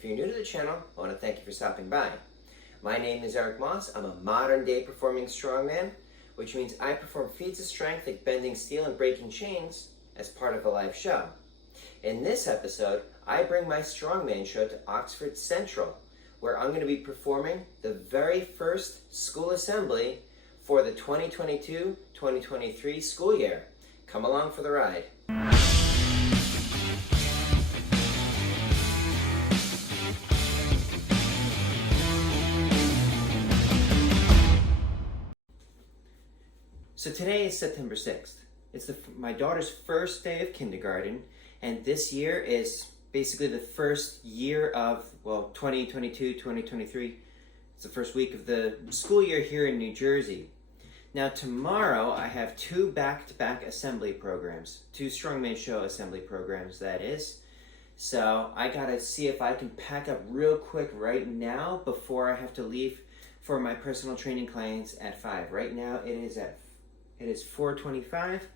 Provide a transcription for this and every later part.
If you're new to the channel, I want to thank you for stopping by. My name is Eric Moss. I'm a modern-day performing strongman, which means I perform feats of strength like bending steel and breaking chains as part of a live show. In this episode, I bring my strongman show to Oxford Central, where I'm going to be performing the very first school assembly for the 2022-2023 school year. Come along for the ride. So today is September 6th. It's my daughter's first day of kindergarten, and this year is basically the first year of, 2022-2023. It's the first week of the school year here in New Jersey. Now tomorrow I have two back-to-back assembly programs, two strongman show assembly programs, that is. So I gotta see if I can pack up real quick right now before I have to leave for my personal training clients at 5. Right now it is 4:25.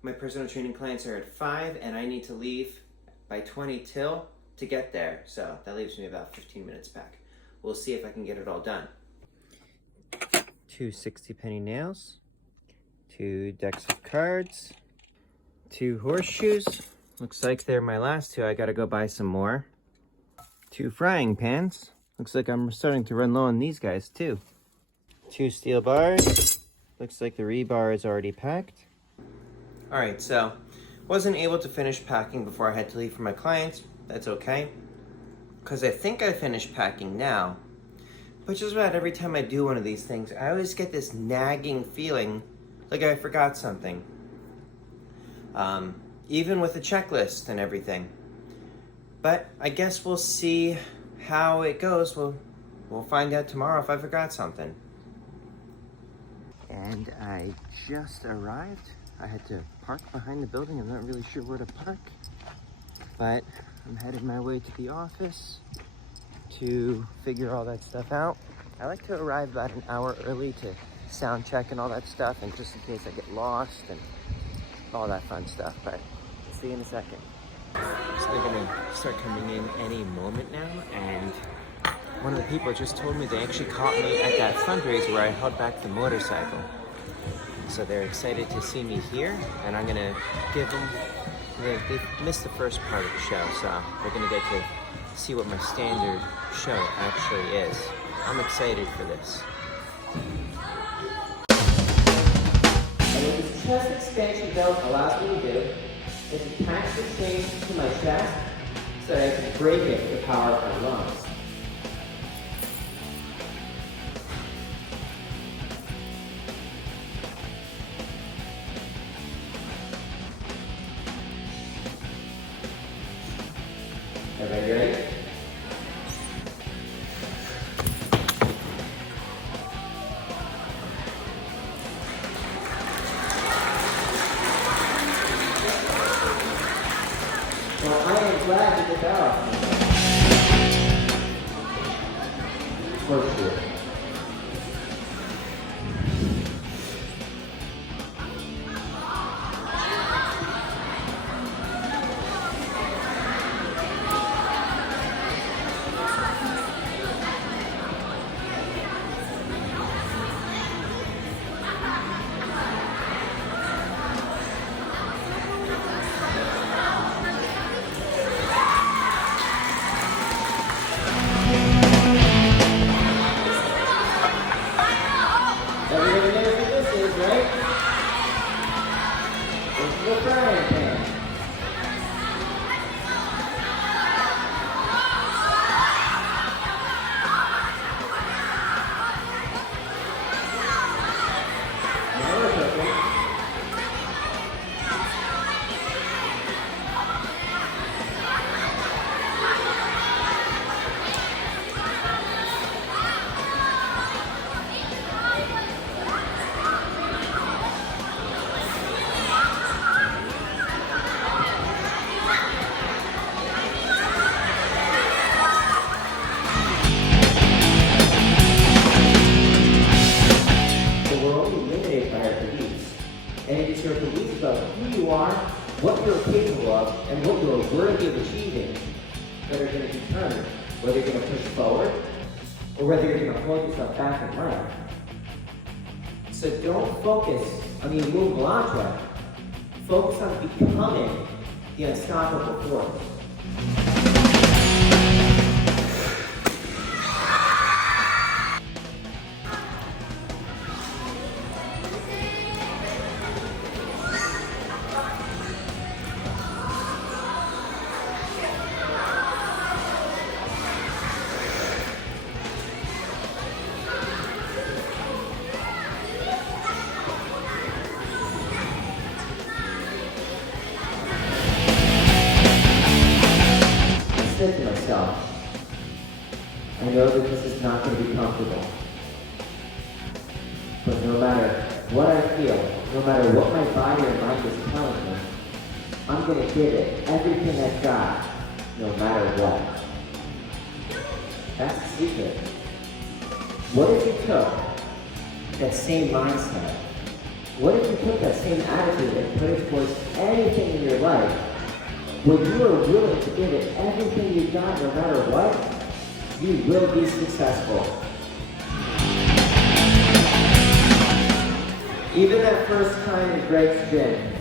My personal training clients are at 5 and I need to leave by 20 till to get there. So that leaves me about 15 minutes back. We'll see if I can get it all done. 2 60-penny nails, 2 decks of cards, 2 horseshoes. Looks like they're my last 2. I gotta go buy some more. 2 frying pans. Looks like I'm starting to run low on these guys too. 2 steel bars. Looks like the rebar is already packed. All right, so wasn't able to finish packing before I had to leave for my clients. That's okay, because I think I finished packing now. But just about every time I do one of these things, I always get this nagging feeling like I forgot something. Even with the checklist and everything. But I guess we'll see how it goes. We'll find out tomorrow if I forgot something. And I just arrived. I had to park behind the building. I'm not really sure where to park, but I'm headed my way to the office to figure all that stuff out. I like to arrive about an hour early to sound check and all that stuff, and just in case I get lost and all that fun stuff, but I'll see you in a second. So they're gonna start coming in any moment now, and one of the people just told me they actually caught me at that fundraiser where I held back the motorcycle. So they're excited to see me here, and I'm gonna give them, they missed the first part of the show, so they're gonna get to see what my standard show actually is. I'm excited for this. And what this chest expansion belt allows me to do is attach the chain to my chest so that I can break it with the power of my lungs. Everybody ready? Well, I am glad to get that off. For sure. Everybody knows what this is, right? This is the frying pan. Now we're cooking. And it is your beliefs about who you are, what you're capable of, and what you're worthy of achieving that are going to determine whether you're going to push forward or whether you're going to hold yourself back in life. So don't focus on the immovable object. Focus on becoming the unstoppable force. To myself, I know that this is not going to be comfortable, but no matter what I feel, no matter what my body or mind is telling me, I'm going to give it everything I've got, no matter what. That's the secret. What if you took that same mindset? What if you took that same attitude and put it towards anything in your life? When you are willing to give it everything you've got, no matter what, you will be successful. Even that first time in Greg's gym,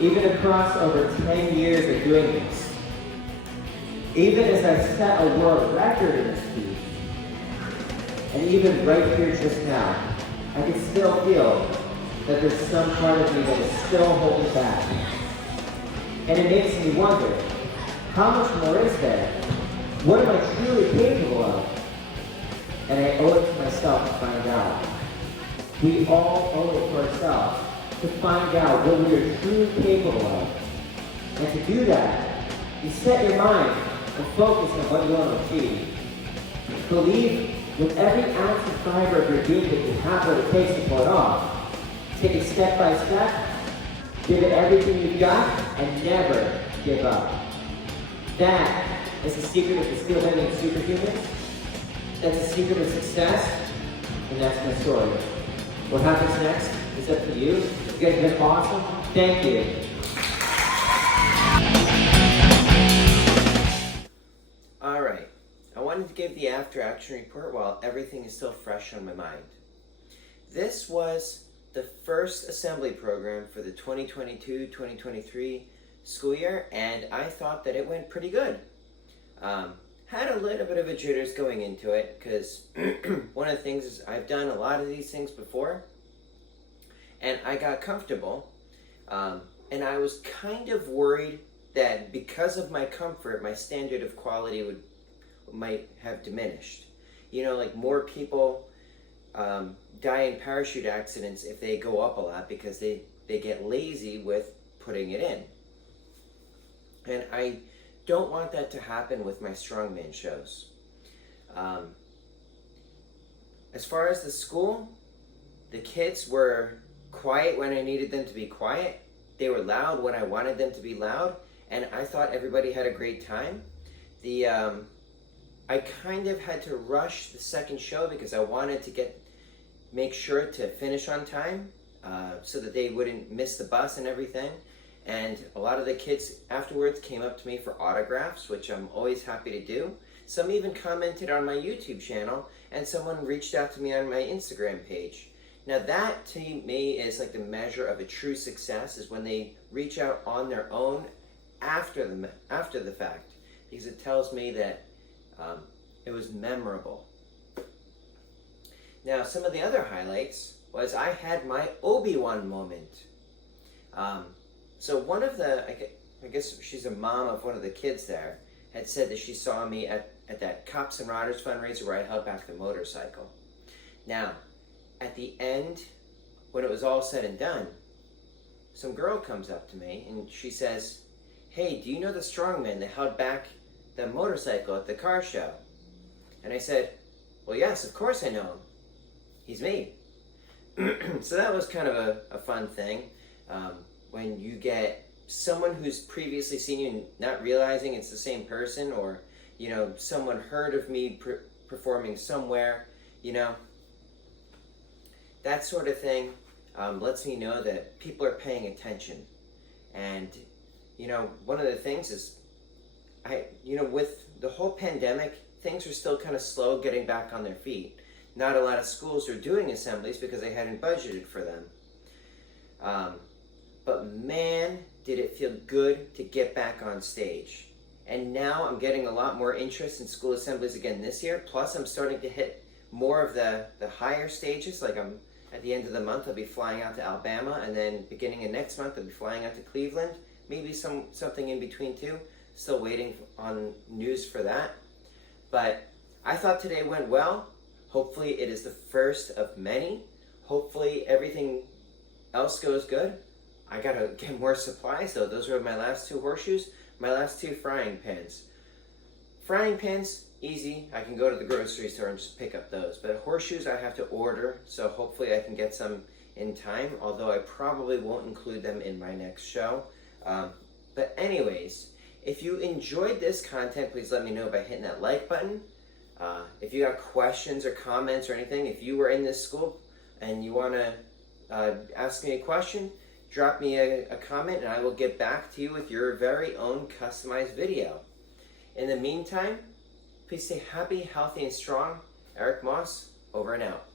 even across over 10 years of doing this, even as I set a world record in this feat, and even right here just now, I can still feel that there's some part of me that is still holding back. And it makes me wonder, how much more is there? What am I truly capable of? And I owe it to myself to find out. We all owe it to ourselves to find out what we are truly capable of. And to do that, you set your mind and focus on what you want to achieve. Believe with every ounce of fiber of your being that you have what it takes to pull it off. Take it step by step. Give it everything you've got, and never give up. That is the secret of the steel bending superhumans. That's the secret of success, and that's my story. What happens next is up to you. You guys have been awesome. Thank you. All right. I wanted to give the after-action report while everything is still fresh on my mind. This was the first assembly program for the 2022-2023 school year, and I thought that it went pretty good. Had a little bit of a jitters going into it because one of the things is I've done a lot of these things before, and I got comfortable, and I was kind of worried that because of my comfort, my standard of quality might have diminished. You know, like more people die in parachute accidents if they go up a lot because they get lazy with putting it in. And I don't want that to happen with my strongman shows. As far as the school, the kids were quiet when I needed them to be quiet. They were loud when I wanted them to be loud, and I thought everybody had a great time. I kind of had to rush the second show because I wanted to make sure to finish on time so that they wouldn't miss the bus and everything. And a lot of the kids afterwards came up to me for autographs, which I'm always happy to do. Some even commented on my YouTube channel, and someone reached out to me on my Instagram page. Now that to me is like the measure of a true success, is when they reach out on their own after the fact, because it tells me that it was memorable. Now, some of the other highlights was I had my Obi-Wan moment. So one of the, I guess she's a mom of one of the kids there, had said that she saw me at that Cops and Riders fundraiser where I held back the motorcycle. Now, at the end, when it was all said and done, some girl comes up to me and she says, "Hey, do you know the strongman that held back the motorcycle at the car show?" And I said, "Well, yes, of course I know him. He's me." So that was kind of a fun thing. When you get someone who's previously seen you and not realizing it's the same person, or, you know, someone heard of me performing somewhere, you know, that sort of thing lets me know that people are paying attention. And, you know, one of the things is with the whole pandemic, things are still kind of slow getting back on their feet. Not a lot of schools are doing assemblies because they hadn't budgeted for them. But man, did it feel good to get back on stage. And now I'm getting a lot more interest in school assemblies again this year. Plus, I'm starting to hit more of the higher stages. Like at the end of the month, I'll be flying out to Alabama, and then beginning of next month, I'll be flying out to Cleveland. Maybe something in between too. Still waiting on news for that. But I thought today went well. Hopefully it is the first of many. Hopefully everything else goes good. I gotta get more supplies though. Those are my last 2 horseshoes, my last 2 frying pans. Frying pans, easy. I can go to the grocery store and just pick up those. But horseshoes I have to order, so hopefully I can get some in time, although I probably won't include them in my next show. But anyways, if you enjoyed this content, please let me know by hitting that like button. If you got questions or comments or anything, if you were in this school and you want to ask me a question, drop me a comment and I will get back to you with your very own customized video. In the meantime, please stay happy, healthy, and strong. Eric Moss, over and out.